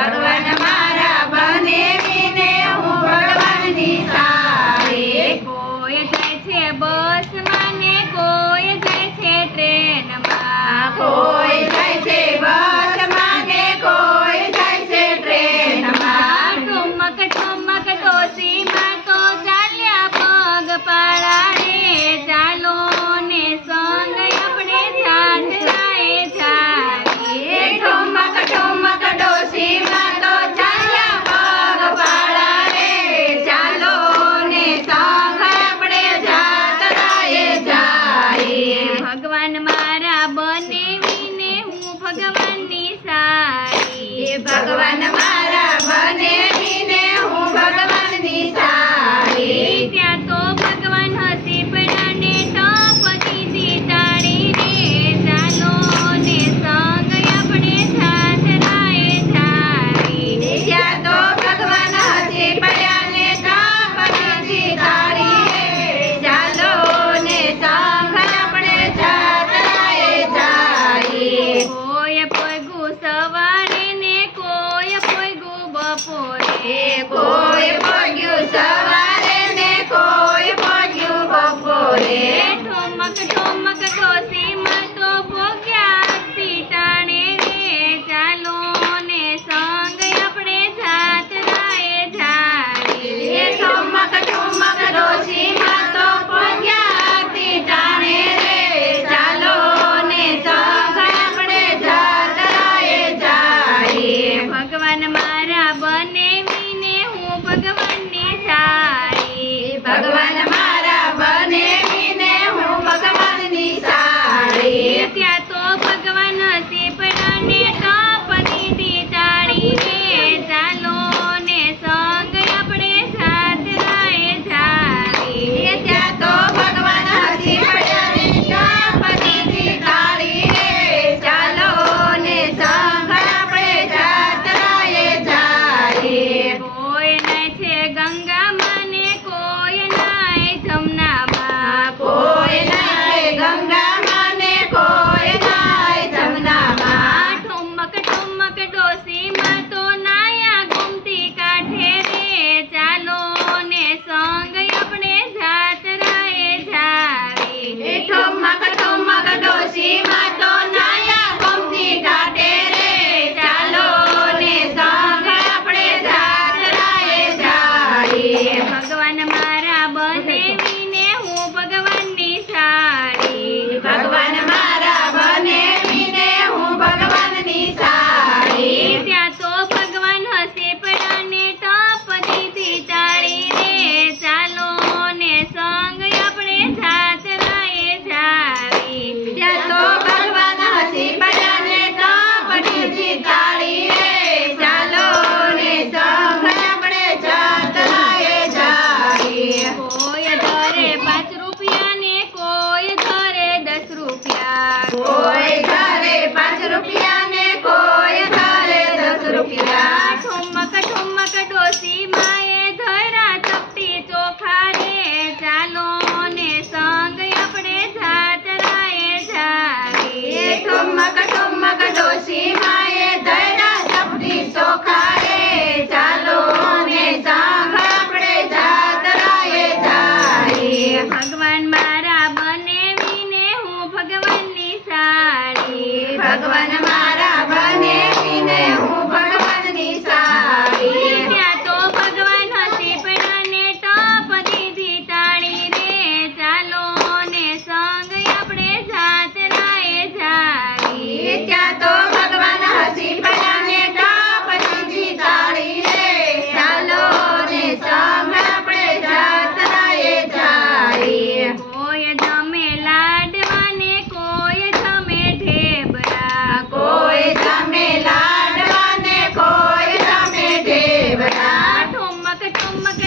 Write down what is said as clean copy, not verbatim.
ભગવાન મારા બનેવીને હું ભગવાનની સારી. કોઈ જાય છે બસમાં ને કોઈ જાય છે ટ્રેનમાં. કોઈ જાય છે બસમાં ને કોઈ જાય છે ટ્રેનમાં. ઠુમક ઠુમક ડોશીમાં તો ચાલ્યા પગપાળા રે. ચાલો ને સંગ આપણે જાત્રાએ જાઈએ. ઠુમક ઠુમક ડોશીમાં તો ચાલ્યા પગપાળા રે. ચાલો ને સંગ આપણે જાત્રાએ જાઈએ. ભગવાન મારા બનેવીને હું ભગવાનની સારી. ભગવાન મારા બનેવીને હું ભગવાનની સારી. ત્યાં તો ભગવાન હસી પડ્યા ને ટપ દીધી તાળી રે. ચાલો ને સંગ આપણે જાત્રાએ જાઈએ. ત્યાં તો ભગવાન હસી પડ્યા ને કાપ દીધી તાળી રે. ચાલો ને સંગ આપણે જાત્રાએ જાઈએ. કોઈ પોગ્યું સવારે ને કોઈ પોગ્યું બપોરે. કોઈ પહોંચ્યું સવારે ને કોઈ પહોંચ્યું બપોરે. ઠુમક ઠુમક ડોશીમાં તો ભોગ્યા ટાણે રે. ચાલો ને સંગ આપણે જાત્રાએ જાઈએ. ઠુમક ઠુમક ડોશીમાં તો પહોંચ્યા ટાણે રે. ચાલો ને સંગ આપણે જાત્રાએ જાઈએ. ભગવાન મારા બનેવીને હું ભગવાનની સારી. ભગવાન મારા બનેવીને હું ભગવાનની સારી. ત્યાં તો ભગવાન હસી પડ્યા ને ટપ દીધી તાળી રે. ચાલો ને સંગ આપણે જાત્રાએ જાઈએ. ત્યાં તો ભગવાન હસી પડ્યા ને કાપ દીધી તાળી રે. ચાલો ને સંગ આપણે જાત્રાએ જાઈએ. કોઈ નાય છે ગંગામાં ને કોઈ નાય જમનામાં. કોઈ નાય ગંગામાં ને કોઈ નાય જમનામાં. ઠુમક ઠુમક ડોશીમાં તો નાયા ગુમતી કાંઠે રે. ચાલો ને સંગ આપણે જાત્રાએ જાઈએ. ઠુમક ઠુમક ડોશીમાં તો નાયા ગોમતી ઘાટે રે. ચાલો ને સંગ આપણે જાત્રાએ જાઈએ. ભગવાન મારા બનેવીને હું ભગવાનની સારી. ભગવાન મારા બનેવીને હું ભગવાનની સારી. ત્યાં તો ભગવાન હસી પડ્યા ને ટપ દીધી તાળી રે. ચાલો ને સંગ આપણે જાત્રાએ જાઈએ. ત્યાં તો ભગવાન હસી પડ્યા ને ટપ દીધી તાળી રે. ચાલો ને સંગ આપણે જાત્રાએ જાઈએ. કોઈ ધરે 5 રૂપિયા ને કોઈ ધરે 10 રૂપિયા. કોઈ ઘરે 5 રૂપિયા ને કોઈ ઘરે 10 રૂપિયા. ઠુમક ઠુમક ડોશીમાં એ ધરા ચપટી ચોખા રે. ચાલો ને સંગ આપણે જાત્રાએ જાઈએ. ઠુમક ઠુમક ડોશીમાં એ ધૈરા ચપટી ચોખા રે. ચાલો ને સંગ આપણે જાત્રાએ જાઈએ. ભગવાન મારા બનેવીને હું ભગવાનની સારી. ભગવાન મારા બનેવીને હું ભગવાનની સારી. ત્યાં તો ભગવાન હસી પડ્યા ને ટપ દીધી તાળી રે. ચાલો ને સંગ આપણે જાત્રાએ જાઈએ. ત્યાં તો ભગવાન હસી પડ્યા ને ટપ દીધી તાળી રે. ચાલો ને સંગ આપણે જાત્રાએ જાઈએ. કોઈ જમે લાડવા ને કોઈ જમે ઢેબરા. કોઈ જમે લાડવા ને કોઈ જમે ઢેબરા. ઠુમક ઠુમક